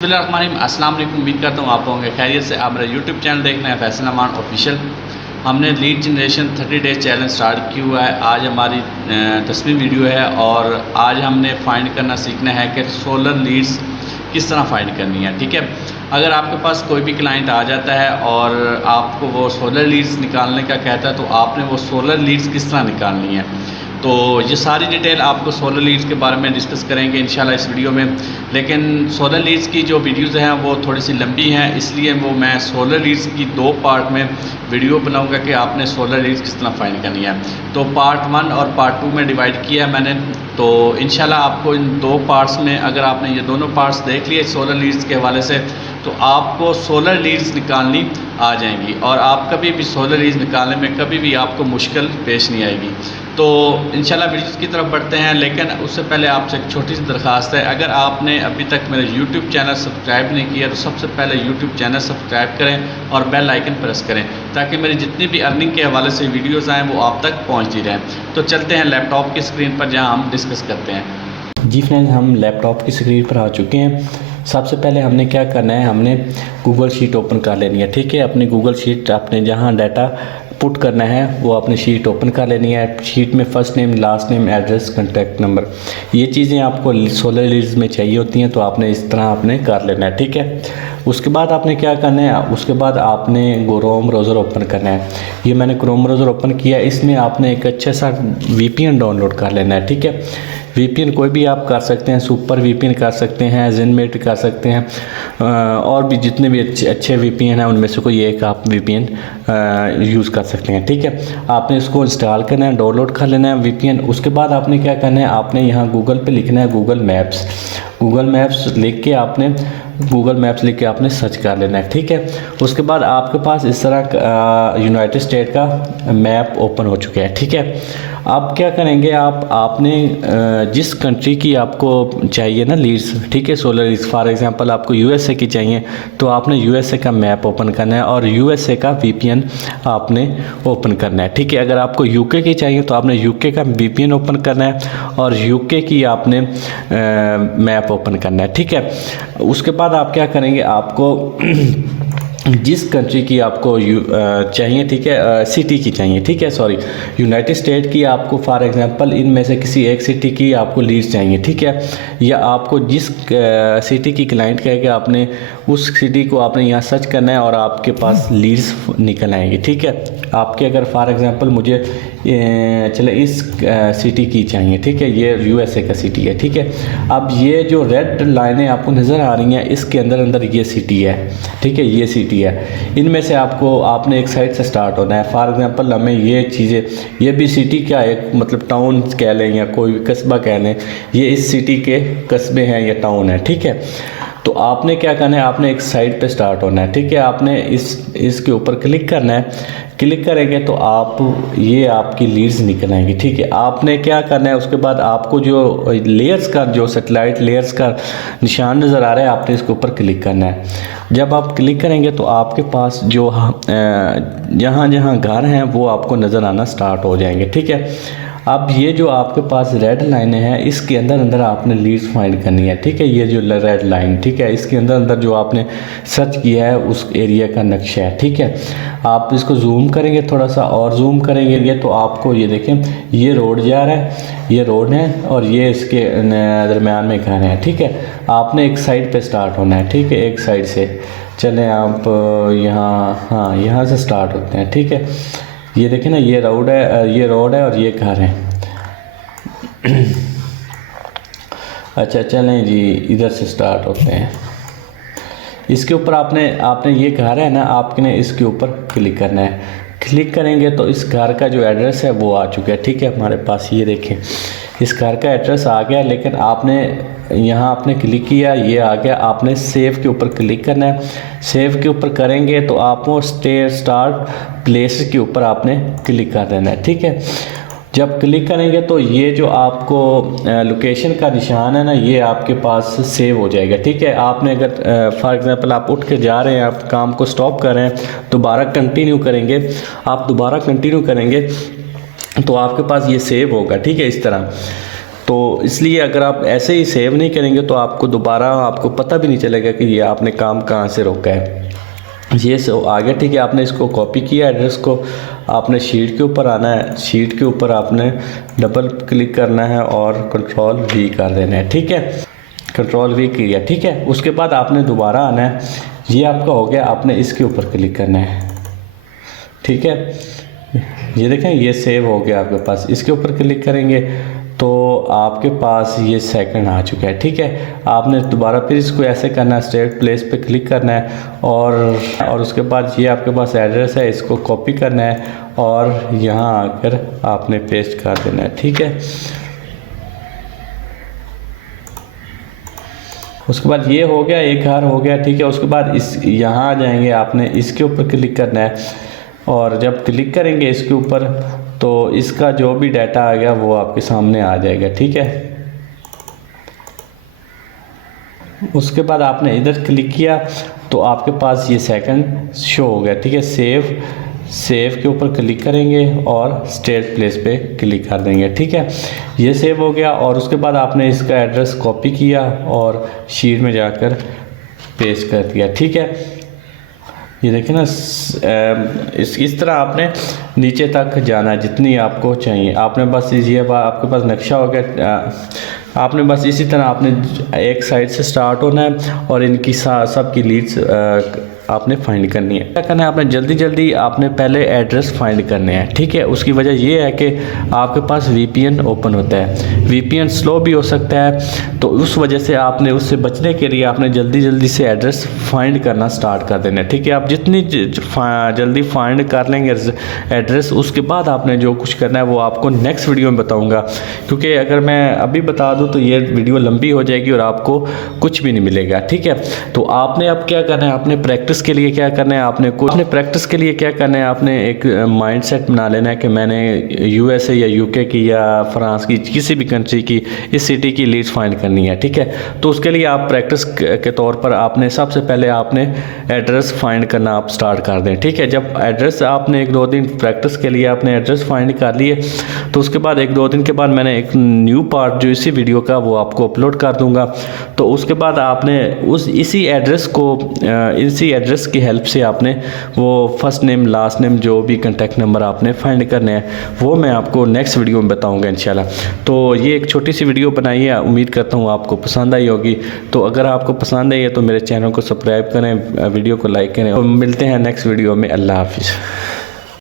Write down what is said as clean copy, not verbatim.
अस्सलाम वालेकुम। उम्मीद करता हूँ आप होंगे खैरियत से। आप मेरा यूट्यूब चैनल देख रहे हैं फैसल अमान ऑफिशियल। हमने lead generation 30 days challenge start किया हुआ है। आज हमारी 10वीं वीडियो है और आज हमने फाइंड करना सीखना है कि सोलर लीड्स किस तरह फाइंड करनी है। ठीक है, अगर आपके पास कोई भी क्लाइंट आ जाता है और आपको वो सोलर लीड्स निकालने का कहता है तो आपने वो सोलर लीड्स किस तरह निकालनी है। तो ये सारी डिटेल आपको सोलर लीड्स के बारे में डिस्कस करेंगे इंशाल्लाह इस वीडियो में। लेकिन सोलर लीड्स की जो वीडियोस हैं वो थोड़ी सी लंबी हैं, इसलिए वो मैं सोलर लीड्स की 2 पार्ट में वीडियो बनाऊंगा कि आपने सोलर लीड्स किस तरह फाइंड करनी है। तो पार्ट 1 और पार्ट 2 में डिवाइड किया है मैंने। तो इंशाल्लाह आपको इन 2 पार्ट्स में, अगर आपने ये दोनों पार्ट्स देख लिए सोलर लीड्स के हवाले से, तो आपको सोलर लीड्स निकालनी आ जाएंगी और आप कभी भी सोलर लीड्स निकालने में कभी भी आपको मुश्किल पेश नहीं आएगी। तो इंशाल्लाह वीडियोस की तरफ बढ़ते हैं, लेकिन उससे पहले आपसे एक छोटी सी दरख्वास्त है। अगर आपने अभी तक मेरा यूट्यूब चैनल सब्सक्राइब नहीं किया तो सबसे पहले यूट्यूब चैनल सब्सक्राइब करें और बेल आइकन प्रेस करें ताकि मेरी जितनी भी अर्निंग के हवाले से वीडियोज़ आएँ वो आप तक पहुँचती रहें। तो चलते हैं लैपटॉप की स्क्रीन पर जहाँ हम डिस्कस करते हैं। जी फ्रेंड्स, हम लैपटॉप की स्क्रीन पर आ चुके हैं। सबसे पहले हमने क्या करना है, हमने गूगल शीट ओपन कर लेनी है। ठीक है, अपनी गूगल शीट, आपने जहां डाटा पुट करना है वो अपनी शीट ओपन कर लेनी है। शीट में first name, last name, address, contact number, ये चीज़ें आपको सोलर लीड्स में चाहिए होती हैं, तो आपने इस तरह आपने कर लेना है। ठीक है, उसके बाद आपने क्या करना है, उसके बाद आपने क्रोम ब्राउज़र ओपन करना है। ये मैंने क्रोम ब्राउज़र ओपन किया, इसमें आपने एक अच्छा सा VPN डाउनलोड कर लेना है। ठीक है, VPN कोई भी आप कर सकते हैं, सुपर VPN कर सकते हैं, ज़ेनमेट कर सकते हैं, और भी जितने भी अच्छे VPN हैं उनमें से कोई एक आप VPN यूज़ कर सकते हैं। ठीक है, आपने इसको इंस्टॉल करना है, डाउनलोड कर लेना है VPN। उसके बाद आपने क्या करना है, आपने यहाँ गूगल पे लिखना है गूगल मैप्स लिख के आपने आपने सर्च कर लेना है। ठीक है, उसके बाद आपके पास इस तरह यूनाइटेड स्टेट का मैप ओपन हो चुका है। ठीक है, आप क्या करेंगे, आपने जिस कंट्री की आपको चाहिए ना लीड्स, ठीक है, सोलर लीड्स, फॉर एग्जांपल आपको USA की चाहिए तो आपने USA का मैप ओपन करना है और USA का VPN आपने ओपन करना है। ठीक है, अगर आपको UK की चाहिए तो आपने UK का VPN ओपन करना है और UK की आपने मैप ओपन करना है। ठीक है, उसके बाद आप क्या करेंगे, आपको जिस कंट्री की आपको चाहिए, ठीक है, सिटी की चाहिए, ठीक है, सॉरी, यूनाइटेड स्टेट की आपको फॉर एग्जांपल इनमें से किसी एक सिटी की आपको लीड्स चाहिए। ठीक है, या आपको जिस सिटी की क्लाइंट कहे कि आपने उस सिटी को आपने यहाँ सर्च करना है और आपके पास लीड्स निकल आएंगी। ठीक है, आपके अगर फॉर एग्जांपल मुझे चले इस सिटी की चाहिए, ठीक है, ये USA का सिटी है। ठीक है, अब ये जो रेड लाइनें आपको नज़र आ रही हैं इसके अंदर ये सिटी है। ठीक है, ये सिटी है, इनमें से आपने एक साइड से स्टार्ट होना है। फॉर एग्जांपल हमें ये चीज़ें, ये भी सिटी का एक मतलब टाउन कह लें या कोई भी कस्बा कह लें, ये इस सिटी के कस्बे हैं या टाउन है। ठीक है, तो आपने क्या करना है, आपने एक साइड पे स्टार्ट होना है। ठीक है, आपने इसके ऊपर क्लिक करना है। क्लिक करेंगे तो ये आपकी लीड्स निकल आएंगी। ठीक है, आपने क्या करना है, उसके बाद आपको जो लेयर्स का, जो सैटेलाइट लेयर्स का निशान नज़र आ रहा है, आपने इसके ऊपर क्लिक करना है। जब आप क्लिक करेंगे तो आपके पास जो जहाँ जहाँ घर हैं वो आपको नज़र आना स्टार्ट हो जाएंगे। ठीक है, अब ये जो आपके पास रेड लाइनें हैं इसके अंदर आपने लीड्स फाइंड करनी है। ठीक है, ये जो रेड लाइन, ठीक है, इसके अंदर जो आपने सर्च किया है उस एरिया का नक्शा है। ठीक है, आप इसको जूम करेंगे, थोड़ा सा और जूम करेंगे तो आपको ये देखें, ये रोड जा रहा है, ये रोड है और ये इसके दरमियान में घर है। ठीक है, आपने एक साइड पे स्टार्ट होना है। ठीक है, एक साइड से चलें आप यहाँ, हाँ, यहाँ से स्टार्ट होते हैं। ठीक है, ये देखें ना, ये रोड है और ये घर है। अच्छा, चलें जी, इधर से स्टार्ट होते हैं। इसके ऊपर आपने ये घर है ना, आपने इसके ऊपर क्लिक करना है। क्लिक करेंगे तो इस घर का जो एड्रेस है वो आ चुका है। ठीक है, हमारे पास ये देखें, इस घर का एड्रेस आ गया, लेकिन आपने क्लिक किया, ये आ गया। आपने सेव के ऊपर क्लिक करना है। सेव के ऊपर करेंगे तो आपको स्टार्ट प्लेस के ऊपर आपने क्लिक कर देना है। ठीक है, जब क्लिक करेंगे तो ये जो आपको लोकेशन का निशान है ना, ये आपके पास सेव हो जाएगा। ठीक है, आपने अगर फॉर एग्जांपल आप उठ के जा रहे हैं, आप काम को स्टॉप कर रहे हैं, दोबारा कंटिन्यू करेंगे, तो आपके पास ये सेव होगा। ठीक है, इस तरह तो इसलिए अगर आप ऐसे ही सेव नहीं करेंगे तो आपको दोबारा आपको पता भी नहीं चलेगा कि ये आपने काम कहाँ से रोका है। ये सो आगे ठीक है, आपने इसको कॉपी किया एड्रेस को, आपने शीट के ऊपर आना है, शीट के ऊपर आपने डबल क्लिक करना है और कंट्रोल वी कर देना है। ठीक है, कंट्रोल वी किया। ठीक है, उसके बाद आपने दोबारा आना है, ये आपका हो गया, आपने इसके ऊपर क्लिक करना है। ठीक है, ये देखें ये सेव हो गया आपके पास। इसके ऊपर क्लिक करेंगे तो आपके पास ये सेकंड आ चुका है। ठीक है, आपने दोबारा फिर इसको ऐसे करना है, स्टेट प्लेस पे क्लिक करना है और उसके बाद ये आपके पास एड्रेस है, इसको कॉपी करना है और यहाँ आकर आपने पेस्ट कर देना है। ठीक है, उसके बाद ये हो गया, एक हार हो गया। ठीक है, उसके बाद इस यहाँ आ जाएंगे, आपने इसके ऊपर क्लिक करना है और जब क्लिक करेंगे इसके ऊपर तो इसका जो भी डाटा आ गया वो आपके सामने आ जाएगा। ठीक है, उसके बाद आपने इधर क्लिक किया तो आपके पास ये सेकंड शो हो गया। ठीक है, सेव के ऊपर क्लिक करेंगे और स्टेट प्लेस पे क्लिक कर देंगे। ठीक है, ये सेव हो गया और उसके बाद आपने इसका एड्रेस कॉपी किया और शीट में जाकर पेस्ट कर दिया। ठीक है, ये देखिए ना, इस तरह आपने नीचे तक जाना है जितनी आपको चाहिए। आपने बस ये आपके पास नक्शा हो गया, आपने बस इसी तरह आपने एक साइड से स्टार्ट होना है और इनकी सब की लीड्स आपने फाइंड करनी है। क्या करना है, आपने जल्दी जल्दी आपने पहले एड्रेस फाइंड करने हैं। ठीक है, उसकी वजह ये है कि आपके पास VPN ओपन होता है, VPN स्लो भी हो सकता है, तो उस वजह से आपने उससे बचने के लिए आपने जल्दी जल्दी से एड्रेस फाइंड करना स्टार्ट कर देना है। ठीक है, आप जितनी जल्दी फाइंड कर लेंगे एड्रेस, उसके बाद आपने जो कुछ करना है वो आपको नेक्स्ट वीडियो में बताऊँगा, क्योंकि अगर मैं अभी बता दूँ तो ये वीडियो लंबी हो जाएगी और आपको कुछ भी नहीं मिलेगा। ठीक है, तो आपने अब क्या करना है, आपने प्रैक्टिस के लिए क्या करना है, आपने प्रैक्टिस के लिए क्या करना है, आपने एक माइंडसेट बना लेना है कि मैंने USA या UK की या फ्रांस की किसी भी कंट्री की इस सिटी की लीड्स फाइंड करनी है। ठीक है, तो उसके लिए आप प्रैक्टिस के तौर पर आपने सबसे पहले आपने एड्रेस फाइंड करना आप स्टार्ट कर दें। ठीक है, जब एड्रेस आपने 1-2 दिन प्रैक्टिस के लिए आपने एड्रेस फाइंड कर लिए तो उसके बाद 1-2 दिन के बाद मैंने एक न्यू पार्ट जो इसी वीडियो का वो आपको अपलोड कर दूंगा। तो उसके बाद आपने इसी एड्रेस की हेल्प से आपने वो फर्स्ट नेम लास्ट नेम जो भी कॉन्टैक्ट नंबर आपने फाइंड करने हैं वो मैं आपको नेक्स्ट वीडियो में बताऊंगा इंशाल्लाह। तो ये एक छोटी सी वीडियो बनाई है, उम्मीद करता हूँ आपको पसंद आई होगी। तो अगर आपको पसंद आई है तो मेरे चैनल को सब्सक्राइब करें, वीडियो को लाइक करें और मिलते हैं नेक्स्ट वीडियो में। अल्लाह हाफिज़।